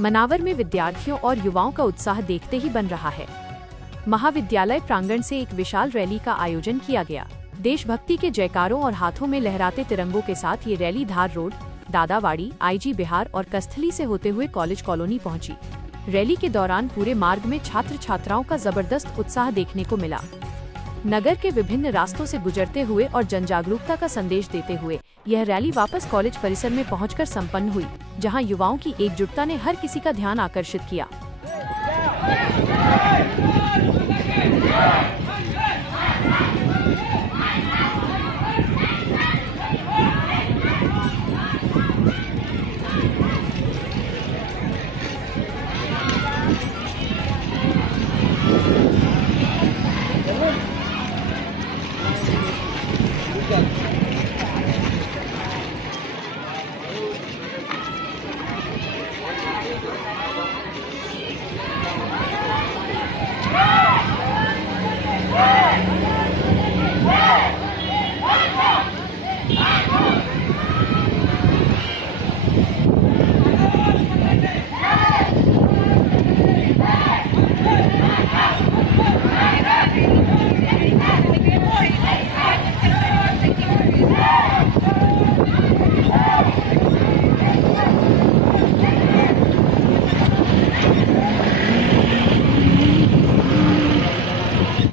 मनावर में विद्यार्थियों और युवाओं का उत्साह देखते ही बन रहा है। महाविद्यालय प्रांगण से एक विशाल रैली का आयोजन किया गया। देशभक्ति के जयकारों और हाथों में लहराते तिरंगों के साथ ये रैली धार रोड, दादावाड़ी, आईजी बिहार और कस्थली से होते हुए कॉलेज कॉलोनी पहुंची। रैली के दौरान पूरे मार्ग में छात्र छात्राओं का जबरदस्त उत्साह देखने को मिला। नगर के विभिन्न रास्तों से गुजरते हुए और जन जागरूकता का संदेश देते हुए यह रैली वापस कॉलेज परिसर में पहुंचकर संपन्न हुई, जहां युवाओं की एकजुटता ने हर किसी का ध्यान आकर्षित किया।